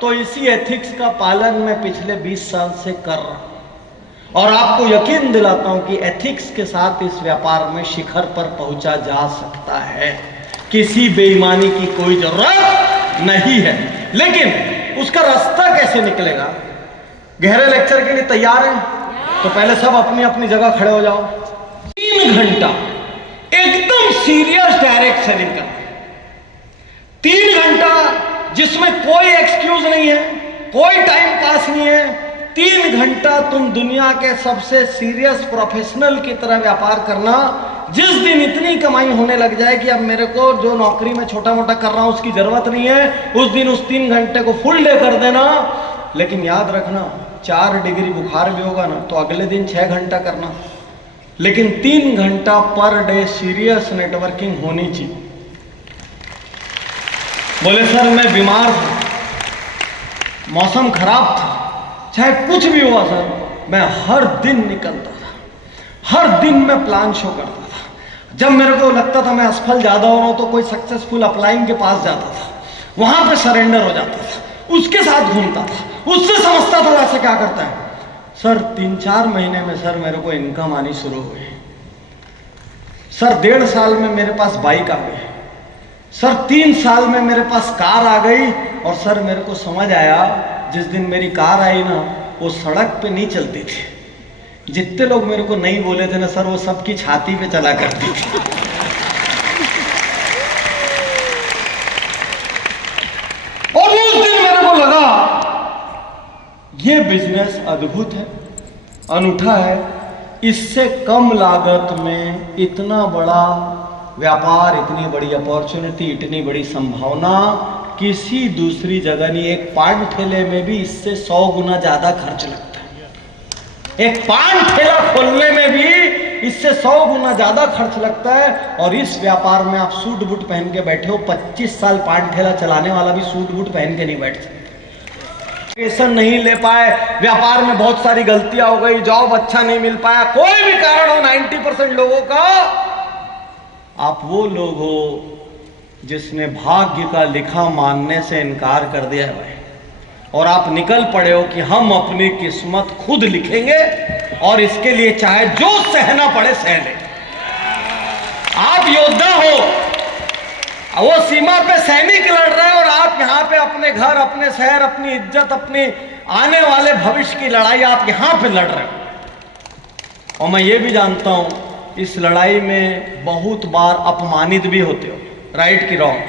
तो इसी एथिक्स का पालन मैं पिछले 20 साल से कर रहा हूं और आपको यकीन दिलाता हूं कि एथिक्स के साथ इस व्यापार में शिखर पर पहुंचा जा सकता है। किसी बेईमानी की कोई जरूरत नहीं है। लेकिन उसका रास्ता कैसे निकलेगा? गहरे लेक्चर के लिए तैयार हैं? तो पहले सब अपनी अपनी जगह खड़े हो जाओ। 3 घंटा एकदम सीरियस डायरेक्ट सेलिंग करना। 3 घंटा जिसमें कोई एक्सक्यूज नहीं है, कोई टाइम पास नहीं है। 3 घंटा तुम दुनिया के सबसे सीरियस प्रोफेशनल की तरह व्यापार करना। जिस दिन इतनी कमाई होने लग जाए कि अब मेरे को जो नौकरी में छोटा मोटा कर रहा हूं उसकी जरूरत नहीं है, उस दिन उस 3 घंटे को फुल डे कर देना। लेकिन याद रखना, 4 डिग्री बुखार भी होगा ना तो अगले दिन 6 घंटा करना। लेकिन 3 घंटा पर डे सीरियस नेटवर्किंग होनी चाहिए। बोले सर मैं बीमार था, मौसम खराब था, चाहे कुछ भी हुआ सर, मैं हर दिन निकलता था, हर दिन मैं प्लान शो करता था। जब मेरे को लगता था मैं असफल ज्यादा हो रहा हूं तो कोई सक्सेसफुल अपलाइन के पास जाता था, वहां पे सरेंडर हो जाता था, उसके साथ घूमता था, उससे समझता था वैसे क्या करता है। सर 3-4 महीने में सर मेरे को इनकम आनी शुरू हुई। सर 1.5 साल में मेरे पास बाइक आ गई। सर 3 साल में मेरे पास कार आ गई। और सर मेरे को समझ आया जिस दिन मेरी कार आई ना, वो सड़क पे नहीं चलती थी। जितने लोग मेरे को नहीं बोले थे ना सर, वो सबकी छाती पे चला करती थी। और उस दिन मेरे को लगा ये बिजनेस अद्भुत है, अनूठा है। इससे कम लागत में इतना बड़ा व्यापार, इतनी बड़ी अपॉर्चुनिटी, इतनी बड़ी संभावना किसी दूसरी जगह नहीं। एक पान ठेले में भी इससे 100 गुना ज्यादा खर्च लगता है। एक पान ठेला खोलने में भी इससे 100 गुना ज्यादा खर्च लगता है। और इस व्यापार में आप सूट बूट पहन के बैठे हो, 25 साल पान ठेला चलाने वाला भी सूट बूट पहन के नहीं बैठ सकता। नहीं ले पाए, व्यापार में बहुत सारी गलतियां हो गई, जॉब अच्छा नहीं मिल पाया, कोई भी कारण हो, 90% लोगों का आप वो लोग हो जिसने भाग्य का लिखा मानने से इनकार कर दिया है भाई। और आप निकल पड़े हो कि हम अपनी किस्मत खुद लिखेंगे और इसके लिए चाहे जो सहना पड़े सह ले। आप योद्धा हो, वो सीमा पे सैनिक लड़ रहे हैं और आप यहाँ पे अपने घर, अपने शहर, अपनी इज्जत, अपनी आने वाले भविष्य की लड़ाई आप यहाँ पे लड़ रहे हो। और मैं ये भी जानता हूँ इस लड़ाई में बहुत बार अपमानित भी होते हो, राइट की रॉन्ग।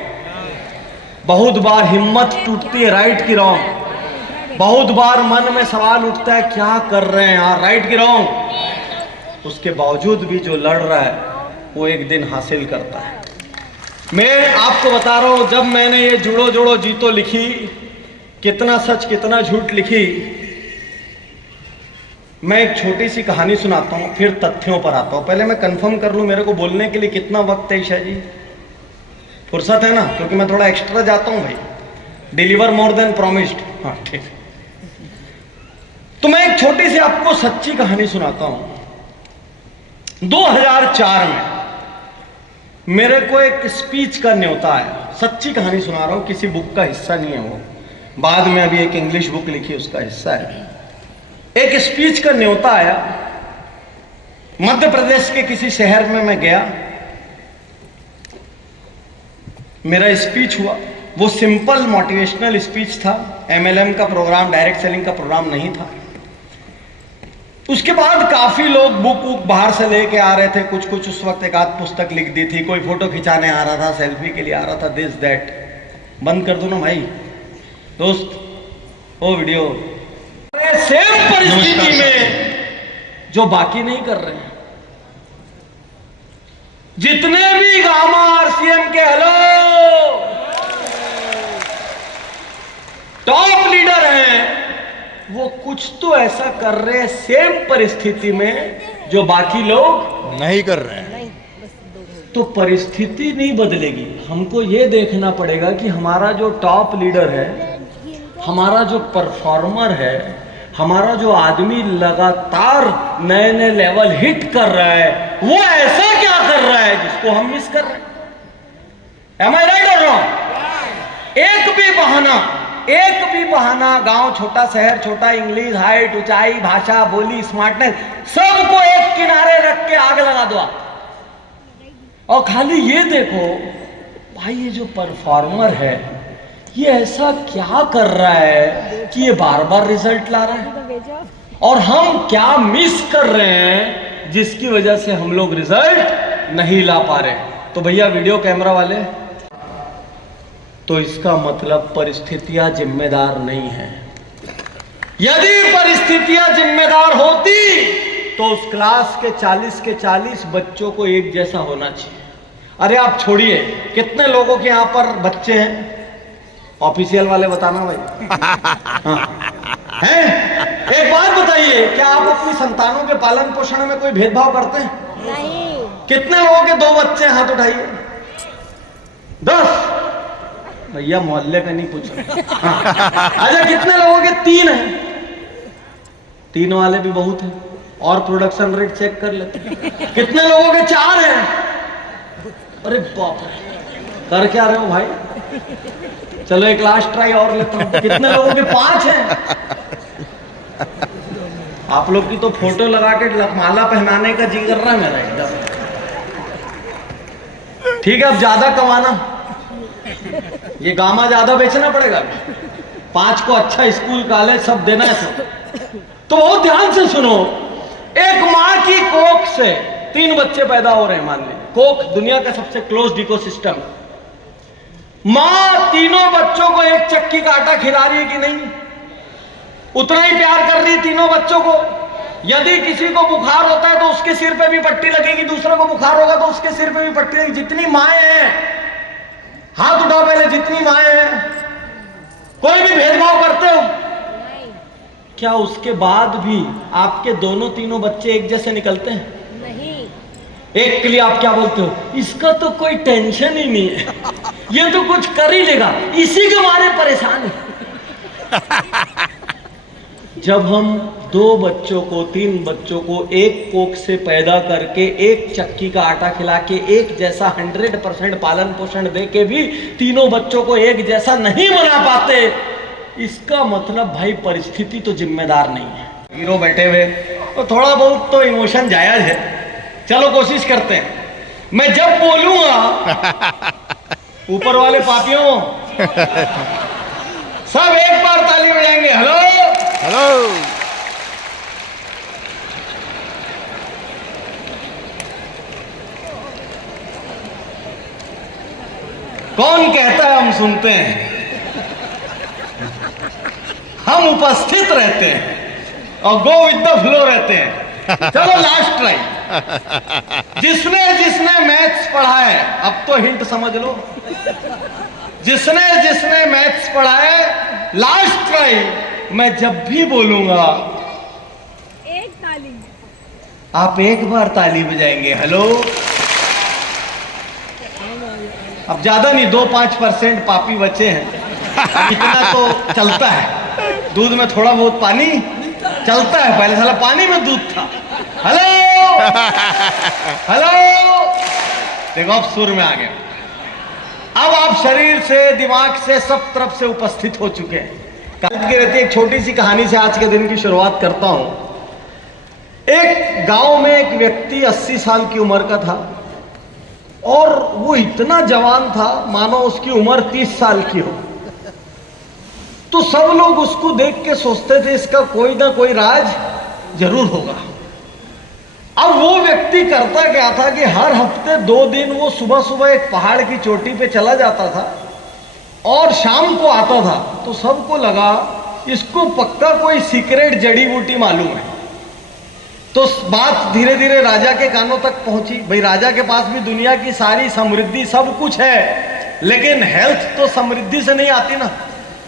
बहुत बार हिम्मत टूटती है, राइट की रॉन्ग। बहुत बार मन में सवाल उठता है क्या कर रहे हैं यार, राइट की रॉन्ग। उसके बावजूद भी जो लड़ रहा है वो एक दिन हासिल करता है। मैं आपको बता रहा हूं, जब मैंने ये जुड़ो जोड़ो जीतो लिखी, कितना सच कितना झूठ लिखी, मैं एक छोटी सी कहानी सुनाता हूं, फिर तथ्यों पर आता हूं। पहले मैं कंफर्म कर लूं मेरे को बोलने के लिए कितना वक्त है। ईशा जी फुर्सत है ना? क्योंकि मैं थोड़ा एक्स्ट्रा जाता हूं भाई, डिलीवर मोर देन प्रॉमिस्ड। हाँ ठीक। तो मैं एक छोटी सी आपको सच्ची कहानी सुनाता हूं। 2004 में मेरे को एक स्पीच का न्योता आया। सच्ची कहानी सुना रहा हूं, किसी बुक का हिस्सा नहीं है वो, बाद में अभी एक इंग्लिश बुक लिखी उसका हिस्सा है। एक स्पीच का न्योता आया, मध्य प्रदेश के किसी शहर में मैं गया, मेरा स्पीच हुआ। वो सिंपल मोटिवेशनल स्पीच था, MLM का प्रोग्राम, डायरेक्ट सेलिंग का प्रोग्राम नहीं था। उसके बाद काफी लोग बुक बाहर से लेके आ रहे थे, कुछ कुछ उस वक्त एक आध पुस्तक लिख दी थी, कोई फोटो खिंचाने आ रहा था, सेल्फी के लिए आ रहा था, दिस दैट। बंद कर दो ना भाई दोस्त वो वीडियो। सेम परिस्थिति में जो बाकी नहीं कर रहे हैं, जितने भी गामा आरसीएम के हेलो टॉप लीडर हैं, वो कुछ तो ऐसा कर रहे हैं सेम परिस्थिति में जो बाकी लोग नहीं कर रहे हैं। तो परिस्थिति नहीं बदलेगी। हमको ये देखना पड़ेगा कि हमारा जो टॉप लीडर है, हमारा जो परफॉर्मर है, हमारा जो आदमी लगातार नए नए लेवल हिट कर रहा है, वो ऐसा क्या कर रहा है जिसको हम मिस कर रहे हैं। Am I right or wrong? एक भी बहाना, गांव छोटा, शहर छोटा, इंग्लिश, हाइट, ऊंचाई, भाषा, बोली, स्मार्टनेस, सबको एक किनारे रख के आग लगा दो और खाली ये देखो भाई ये जो परफॉर्मर है ये ऐसा क्या कर रहा है कि ये बार बार रिजल्ट ला रहा है, और हम क्या मिस कर रहे हैं जिसकी वजह से हम लोग रिजल्ट नहीं ला पा रहे। तो भैया वीडियो कैमरा वाले, तो इसका मतलब परिस्थितियां जिम्मेदार नहीं है। यदि परिस्थितियां जिम्मेदार होती तो उस क्लास के 40 के 40 बच्चों को एक जैसा होना चाहिए। अरे आप छोड़िए, कितने लोगों के यहां पर बच्चे हैं, ऑफिशियल वाले बताना भाई। हाँ। हैं? एक बात बताइए, क्या आप अपनी संतानों के पालन पोषण में कोई भेदभाव करते हैं? नहीं। कितने लोगों के 2 बच्चे, हाथ उठाइए। 10। भैया मोहल्ले का नहीं पूछो। हाँ। अच्छा कितने लोगों के 3 हैं? 3 वाले भी बहुत हैं, और प्रोडक्शन रेट चेक कर लेते हैं। कितने लोगों के 4 हैं? अरे बाप रे, कर क्या रहे हो भाई? चलो एक लास्ट ट्राई और लेता हूं। कितने लोगों के 5 हैं? आप लोग की तो फोटो लगा के माला पहनाने का जी कर रहा है मेरा एकदम। ठीक है, अब ज्यादा कमाना, ये गामा ज्यादा बेचना पड़ेगा। 5 को अच्छा स्कूल कॉलेज सब देना है। तो बहुत ध्यान से सुनो, एक माँ की कोख से 3 बच्चे पैदा हो रहे हैं। मान लीजिए कोख दुनिया का सबसे क्लोज्ड इकोसिस्टम। माँ तीनों बच्चों को एक चक्की का आटा खिला रही है कि नहीं? उतना ही प्यार कर रही है तीनों बच्चों को। यदि किसी को बुखार होता है तो उसके सिर पे भी पट्टी लगेगी, दूसरे को बुखार होगा तो उसके सिर पे भी पट्टी लगेगी। जितनी माएँ हैं, हाथ उठाओ पहले, जितनी माएँ हैं, कोई भी भेदभाव करते हो? क्या उसके बाद भी आपके दोनों तीनों बच्चे एक जैसे निकलते हैं? नहीं। एक के लिए आप क्या बोलते हो? इसका तो कोई टेंशन ही नहीं है, ये तो कुछ कर ही लेगा, इसी के मारे परेशान है। जब हम 2 बच्चों को 3 बच्चों को एक कोख से पैदा करके एक चक्की का आटा खिला के एक जैसा 100% पालन पोषण दे के भी तीनों बच्चों को एक जैसा नहीं बना पाते, इसका मतलब भाई परिस्थिति तो जिम्मेदार नहीं है। हीरो बैठे हुए तो थोड़ा बहुत तो इमोशन जायज है। चलो कोशिश करते हैं। मैं जब बोलूंगा ऊपर वाले पापियों सब एक बार ताली बजाएंगे। Hello hello. कौन कहता है हम सुनते हैं? हम उपस्थित रहते हैं और गो विद द फ्लो रहते हैं। चलो लास्ट ट्राई। जिसने जिसने मैथ्स पढ़ा है, अब तो हिंट समझ लो, जिसने जिसने मैथ्स पढ़ा है, लास्ट ट्राई। मैं जब भी बोलूंगा एक ताली, आप एक बार ताली बजाएंगे। हेलो। अब ज्यादा नहीं, 2-5% पापी बचे हैं, इतना तो चलता है। दूध में थोड़ा बहुत पानी चलता है, पहले साला पानी में दूध था। हेलो हेलो, देखो अब सुर में आ गया। अब आप शरीर से, दिमाग से, सब तरफ से उपस्थित हो चुके हैं। कल की रहती एक छोटी सी कहानी से आज के दिन की शुरुआत करता हूं। एक गांव में एक व्यक्ति 80 साल की उम्र का था और वो इतना जवान था मानो उसकी उम्र 30 साल की हो। तो सब लोग उसको देख के सोचते थे इसका कोई ना कोई राज जरूर होगा। अब वो व्यक्ति करता क्या था कि हर हफ्ते 2 दिन वो सुबह सुबह एक पहाड़ की चोटी पे चला जाता था और शाम को आता था। तो सबको लगा इसको पक्का कोई सीक्रेट जड़ी बूटी मालूम है। तो बात धीरे धीरे राजा के कानों तक पहुंची। भाई राजा के पास भी दुनिया की सारी समृद्धि सब कुछ है, लेकिन हेल्थ तो समृद्धि से नहीं आती ना।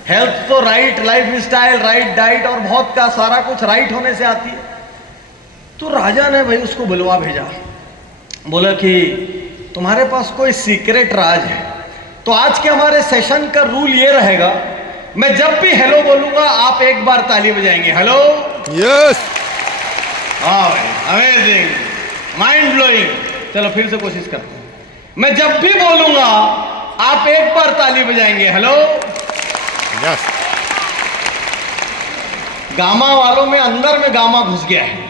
हेल्थ तो right life style, right diet और बहुत का सारा कुछ राइट होने से आती है। तो राजा ने भाई उसको बुलवा भेजा, बोला कि तुम्हारे पास कोई सीक्रेट राज है। तो आज के हमारे सेशन का रूल ये रहेगा, मैं जब भी हेलो बोलूंगा आप एक बार ताली बजाएंगे। हेलो, यस, हाँ भाई, अमेजिंग, माइंड ब्लोइंग। चलो फिर से कोशिश करते हैं। मैं जब भी बोलूंगा आप एक बार ताली बजाएंगे। Hello, yes. गामा वालों में अंदर में गामा घुस गया है।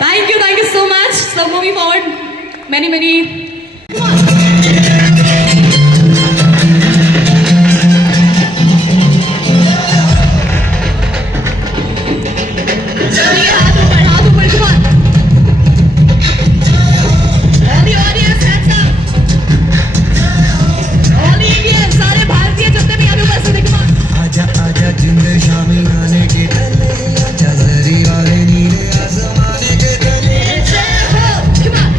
Thank you so much. So moving forward, many. चलिए हाथ ऊपर, come on. All the audience, hands up. All the Indians, सारे भारतीय जितने भी यहाँ पे उपस्थित हैं, come on. आजा आजा जिंद शामी आने के तले, आजा जरी वाले नीले आसमाने के तले। Come on.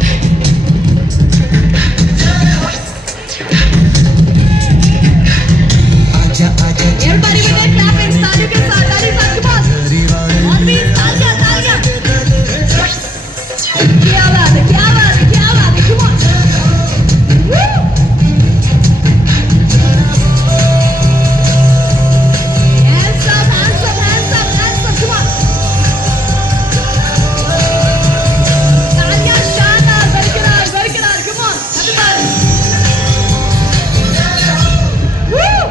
आजा आजा Everybody with their clapping, ताली के साथ, come on. जरी वाले All these तालियां. क्या बात है, come on. Woo! Hands up, come on. तालियां शानदार, बरकरार, come on. Everybody. Woo!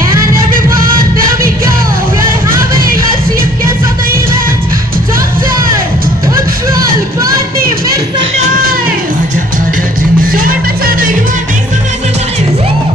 And everyone, there we go. We're having a chief guest of the event, Dr. Ujjwal Gandhi. Make some noise. आजा आजा जिंद Short बच्चा है, come on, make some noise. Woo!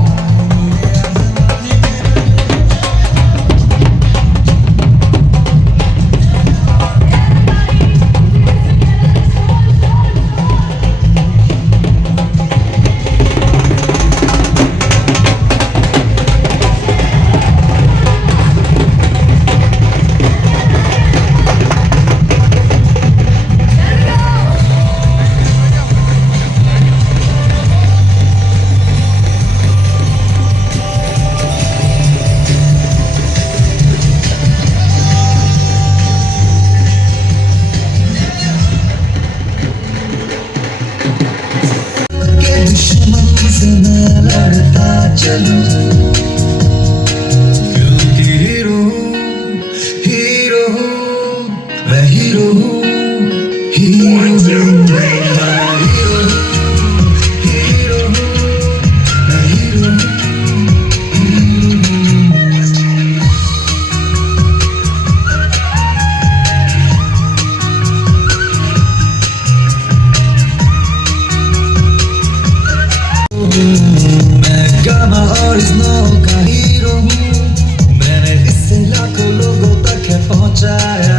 के दुश्मन से मैं लड़ता चलूं, क्योंकि हीरो हूँ, मैं हीरो हूँ, हीरो हूँ, मैं हीरो हूँ, मैं हीरो हूँ। मैं गामा और इस नौ का हीरो हूँ, मैंने इससे लाखों लोगों तक है पहुँचाया।